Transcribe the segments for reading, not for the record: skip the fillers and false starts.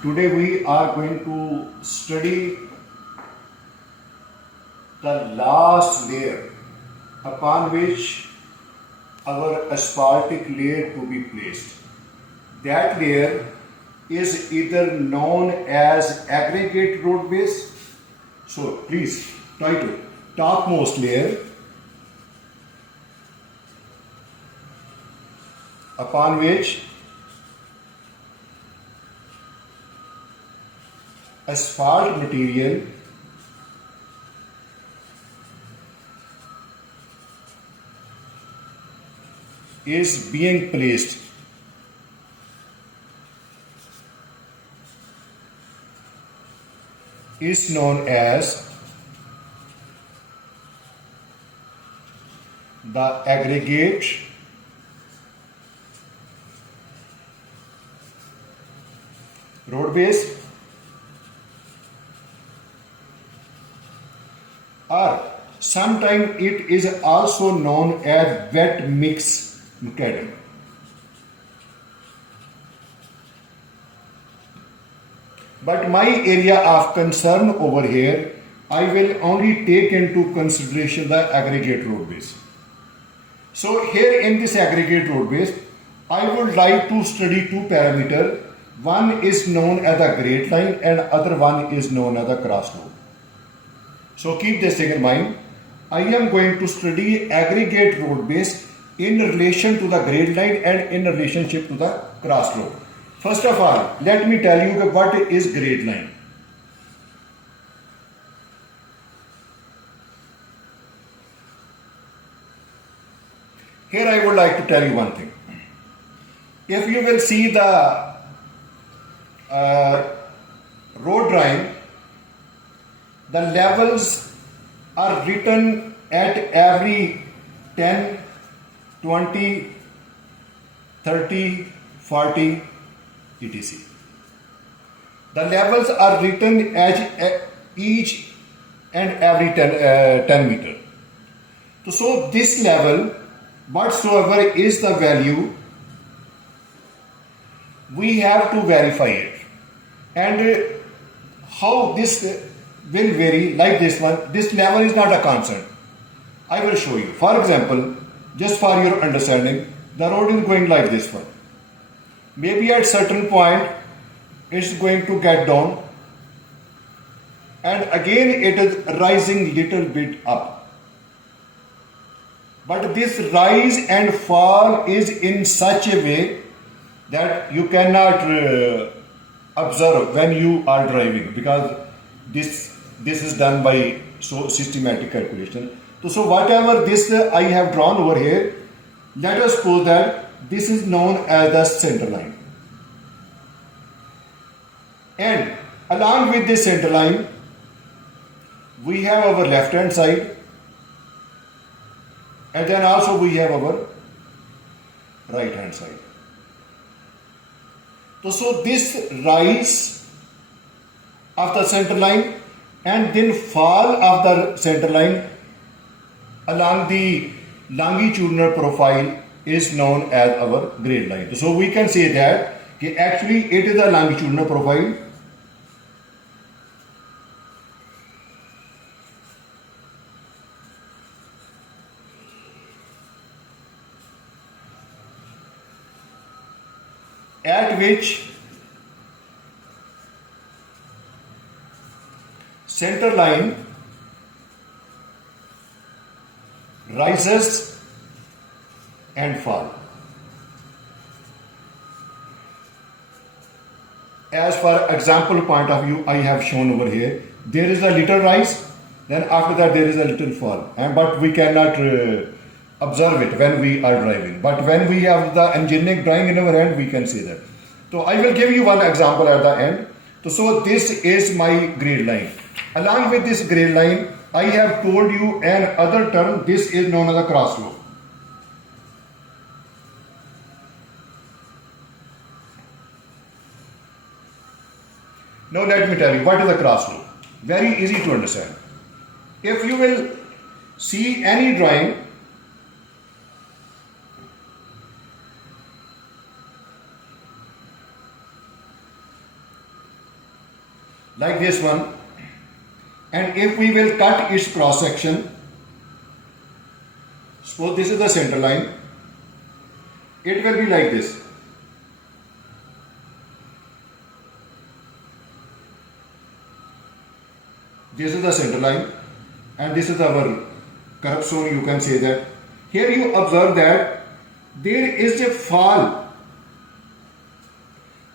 Today we are going to study the last layer upon which our asphaltic layer to be placed. That layer is either known as aggregate road base. So please try to topmost layer upon which asphalt material is being placed. Is known as the aggregate road base, or sometimes it is also known as wet mix macadam. But my area of concern over here, I will only take into consideration the aggregate road base. So here in this aggregate road base, I would like to study two parameters. One is known as the grade line and other one is known as the cross slope. So keep this thing in mind. I am going to study aggregate road base in relation to the grade line and in relationship to the cross slope. First of all, let me tell you what is grade line. Here I would like to tell you one thing. If you will see the road drawing, the levels are written at every 10, 20, 30, 40, etc. The levels are written as each and every 10 meter. So this level, whatsoever is the value, we have to verify it. And how this will vary, like this one, this level is not a constant. I will show you. For example, just for your understanding, the road is going like this one. Maybe at certain point it's going to get down and again it is rising little bit up. But this rise and fall is in such a way that you cannot observe when you are driving, because this is done by so systematic calculation. So whatever this I have drawn over here, let us suppose that this is known as the center line. And along with this center line, we have our left hand side, and then also we have our right hand side. So this rise of the center line and then fall of the center line along the longitudinal profile is known as our grade line. So we can say that actually it is a longitudinal profile. At which center line rises and fall. As for example point of view, I have shown over here, there is a little rise, then after that there is a little fall, but we cannot observe it when we are driving. But when we have the engineering drawing in our hand, we can see that. So I will give you one example at the end. So this is my grade line. Along with this grade line, I have told you another term. This is known as a cross slope. Now let me tell you what is a cross slope. Very easy to understand. If you will see any drawing, like this one, and if we will cut its cross section, suppose this is the center line, it will be like this. This is the center line and this is our curve zone, you can say that. Here you observe that there is a fall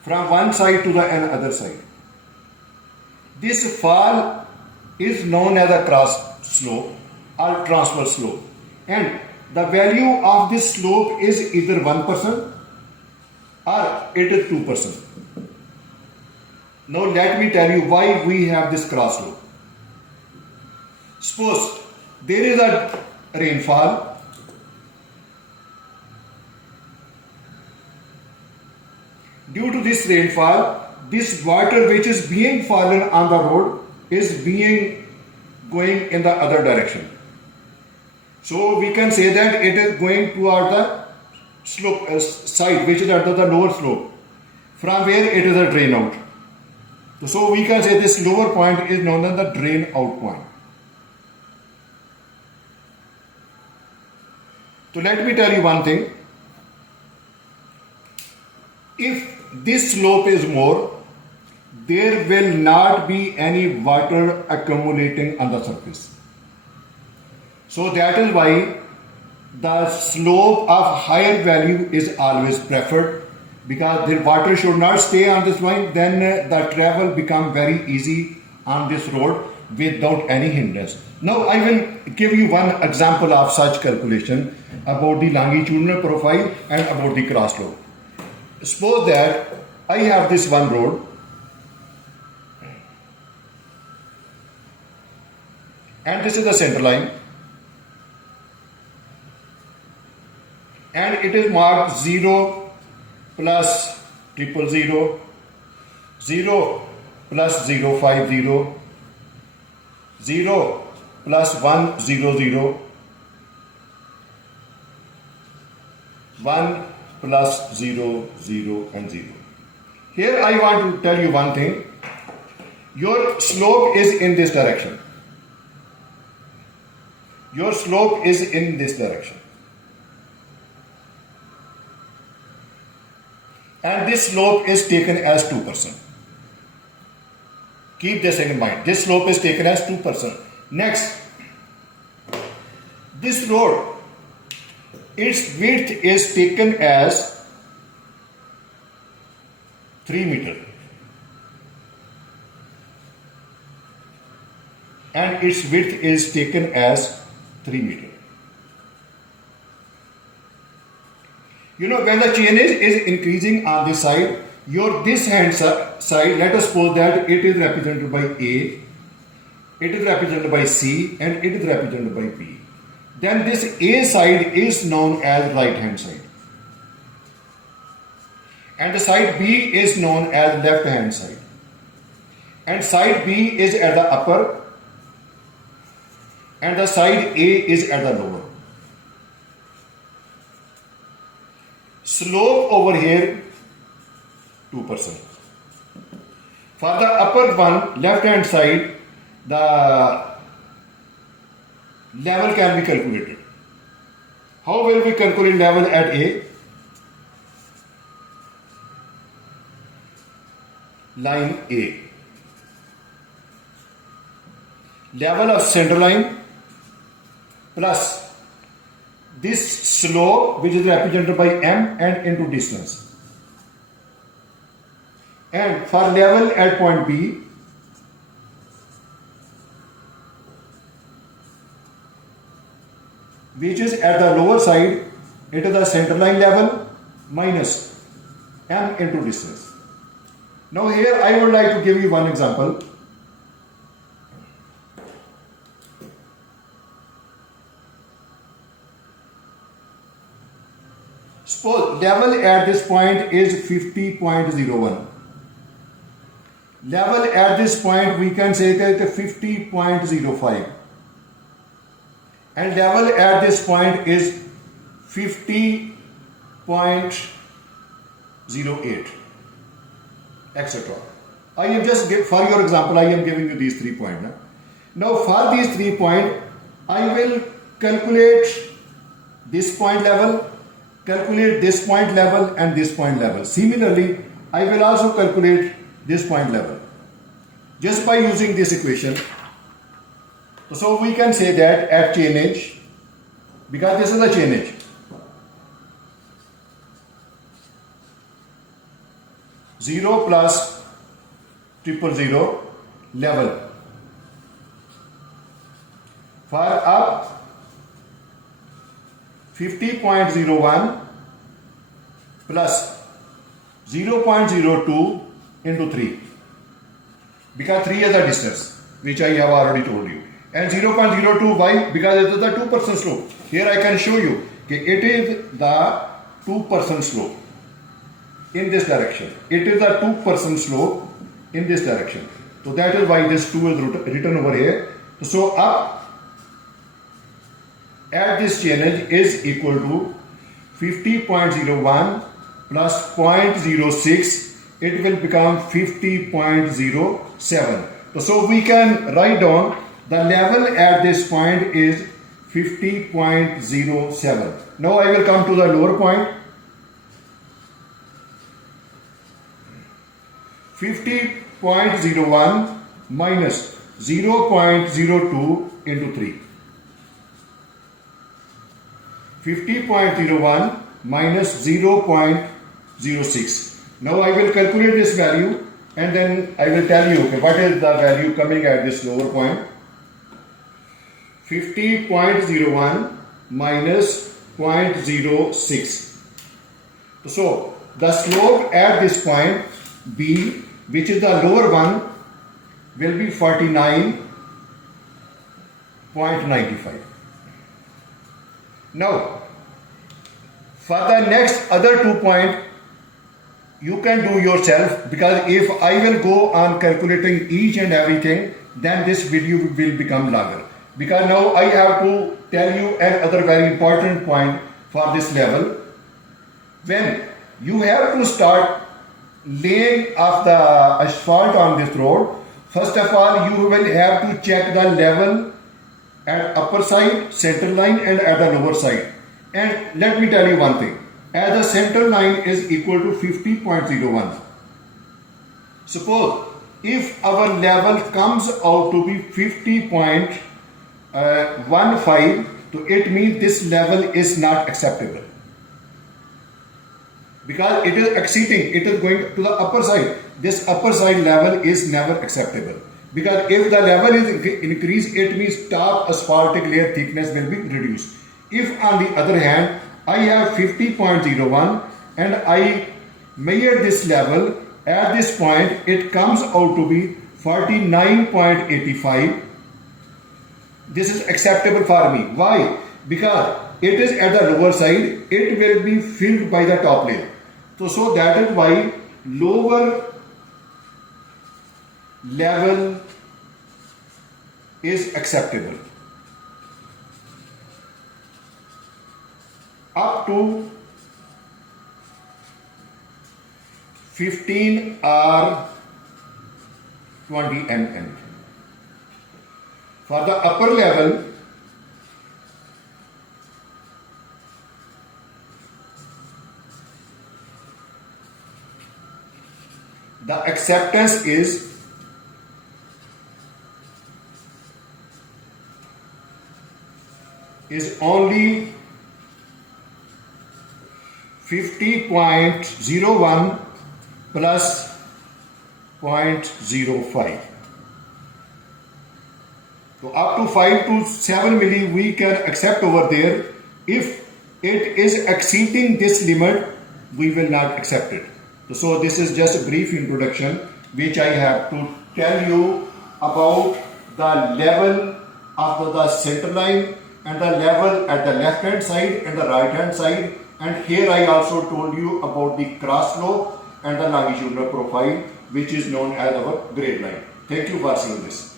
from one side to the other side. This fall is known as a cross slope or transverse slope, and the value of this slope is either 1% or it is 2%. Now let me tell you why we have this cross slope. Suppose there is a rainfall, due to this rainfall, this water which is being fallen on the road is being going in the other direction. So we can say that it is going toward the slope side which is under the lower slope, from where it is a drain out. So we can say this lower point is known as the drain out point. So let me tell you one thing. If this slope is more, there will not be any water accumulating on the surface. So that is why the slope of higher value is always preferred, because the water should not stay on this line, then the travel become very easy on this road without any hindrance. Now I will give you one example of such calculation about the longitudinal profile and about the cross slope. Suppose that I have this one road and this is the center line, and it is marked 0 plus 000, 0 plus 050, 0 plus 100, 1 plus 0, 0 and 0. Here I want to tell you one thing. Your slope is in this direction. Your slope is in this direction. And this slope is taken as 2%. Keep this in mind. This slope is taken as 2%. Next, this road, its width is taken as 3 meters. And its width is taken as 3 meters. You know, when the chain is increasing on this side, your this hand side, let us suppose that it is represented by A, it is represented by C, and it is represented by B. Then this A side is known as right hand side. And the side B is known as left hand side. And side B is at the upper, and the side A is at the lower. Slope over here 2%. For the upper one, left hand side, the level can be calculated. How will we calculate level at A? Line A. Level of center line plus this slope which is represented by M and into distance. And for level at point B, which is at the lower side, it is the center line level minus M into distance. Now here I would like to give you one example. Suppose level at this point is 50.01. Level at this point we can say that 50.05. And level at this point is 50.08, etc. I am just for your example, I am giving you these 3 points. Now for these 3 points, I will calculate this point level, calculate this point level and this point level. Similarly, I will also calculate this point level just by using this equation. So we can say that at chain edge, because this is the chain edge, 0 plus 000 level. For up 50.01 plus 0.02 into 3, because 3 is the distance which I have already told you, and 0.02 why? Because it is the 2% slope. Here I can show you that it is the 2% slope in this direction. It is the 2% slope in this direction. So that is why this 2 is written over here. So up at this chain edge is equal to 50.01 plus 0.06. It will become 50.07. So we can write down the level at this point is 50.07. Now I will come to the lower point. 50.01 minus 0.02 into 3. 50.01 minus 0.06. Now I will calculate this value and then I will tell you what is the value coming at this lower point. 50.01 minus 0.06. So the slope at this point B, which is the lower one, will be 49.95. Now, for the next other 2 points, you can do yourself, because if I will go on calculating each and everything, then this video will become longer. Because now I have to tell you another very important point for this level. When you have to start laying of the asphalt on this road, first of all you will have to check the level at upper side, center line and at the lower side. And let me tell you one thing, as the center line is equal to 50.01, suppose if our level comes out to be 50.15, so it means this level is not acceptable, because it is exceeding, it is going to the upper side. This upper side level is never acceptable, because if the level is increased, it means top asphaltic layer thickness will be reduced. If on the other hand I have 50.01 and I measure this level at this point, it comes out to be 49.85. This is acceptable for me. Why? Because it is at the lower side, it will be filled by the top layer. So that is why lower level is acceptable. Up to 15 or 20 mm. For the upper level, the acceptance is only 50.01 plus 0.05. So up to 5 to 7 milli we can accept over there. If it is exceeding this limit, we will not accept it. So this is just a brief introduction which I have to tell you about the level of the center line and the level at the left hand side and the right hand side. And here I also told you about the cross slope and the longitudinal profile, which is known as our grade line. Thank you for seeing this.